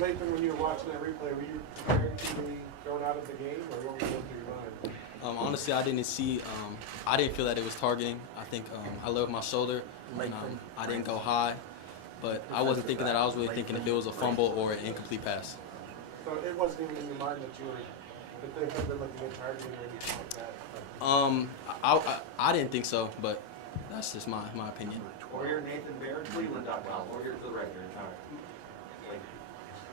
Lathan, when you were watching that replay, were you prepared to be thrown out of the game, or what was going through your mind? Honestly, I didn't see. I didn't feel that it was targeting. I think I lowered my shoulder, and I didn't go high. But I wasn't thinking that. I was really thinking if it was a fumble or an incomplete pass. So it wasn't even in your mind that you were that they had been looking at targeting or anything like that. I didn't think so, but that's just my opinion. Warrior Nathan Baird, Cleveland.com. Warrior for the record. All right. Like,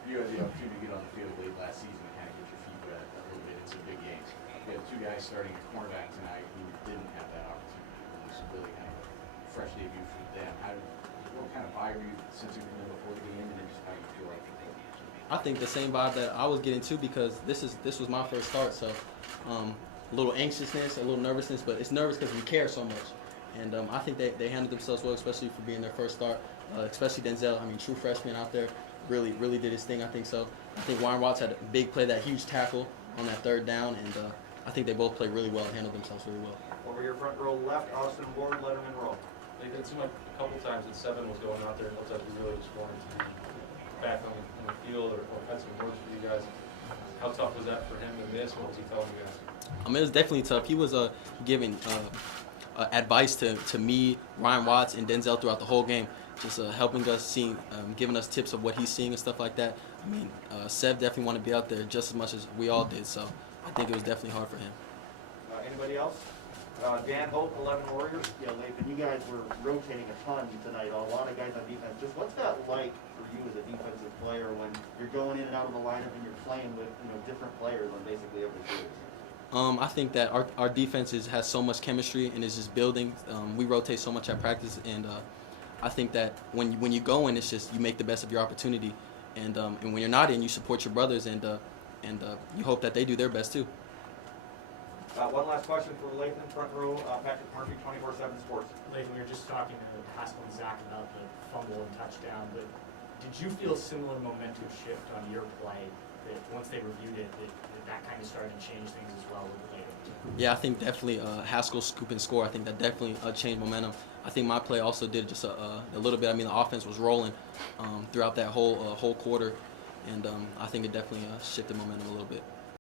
You had the opportunity to get on the field late last season and kind of get your feet wet a little bit in some big games. We had two guys starting at cornerback tonight who didn't have that opportunity. It was really kind of a fresh debut for them. What kind of vibe were you sensing from them before the game, and then just how you feel like it? I think the same vibe that I was getting too, because this was my first start, so a little anxiousness, a little nervousness, but it's nervous because we care so much. And I think they handled themselves well, especially for being their first start, especially Denzel. I mean, true freshman out there, really did his thing, I think so. I think Ryan Watts had a big play, that huge tackle on that third down, and I think they both played really well and handled themselves really well. over your front row left, Austin Ward, Letterman row. It seemed like a couple times that Seven was going out there, and it looked like he really was wanting to be back on the field or had some work for you guys. How tough was that for him to miss? What was he telling you guys? I mean, it was definitely tough. He was giving advice to me, Ryan Watts, and Denzel throughout the whole game, just helping us, giving us tips of what he's seeing and stuff like that. I mean, Sev definitely wanted to be out there just as much as we all did, so I think it was definitely hard for him. Anybody else? Dan Hope, 11 Warriors. Yeah, Lathan, you guys were rotating a ton tonight, a lot of guys on defense. Just what's that like for you as a defensive player when you're going in and out of the lineup and you're playing with different players on basically every series? I think that our defense has so much chemistry and is just building. We rotate so much at practice, and I think that when you go in, it's just you make the best of your opportunity, and when you're not in, you support your brothers, and you hope that they do their best too. One last question for Lathan, front row, Patrick Murphy, 24/7 Sports. Lathan, we were just talking to Haskell and Zach about the fumble and touchdown, but did you feel a similar momentum shift on your play that once they reviewed it, that kind of started to change things as well a little bit later? Yeah, I think definitely Haskell's scoop and score. I think that definitely changed momentum. I think my play also did just a little bit. I mean, the offense was rolling throughout that whole quarter, and I think it definitely shifted momentum a little bit.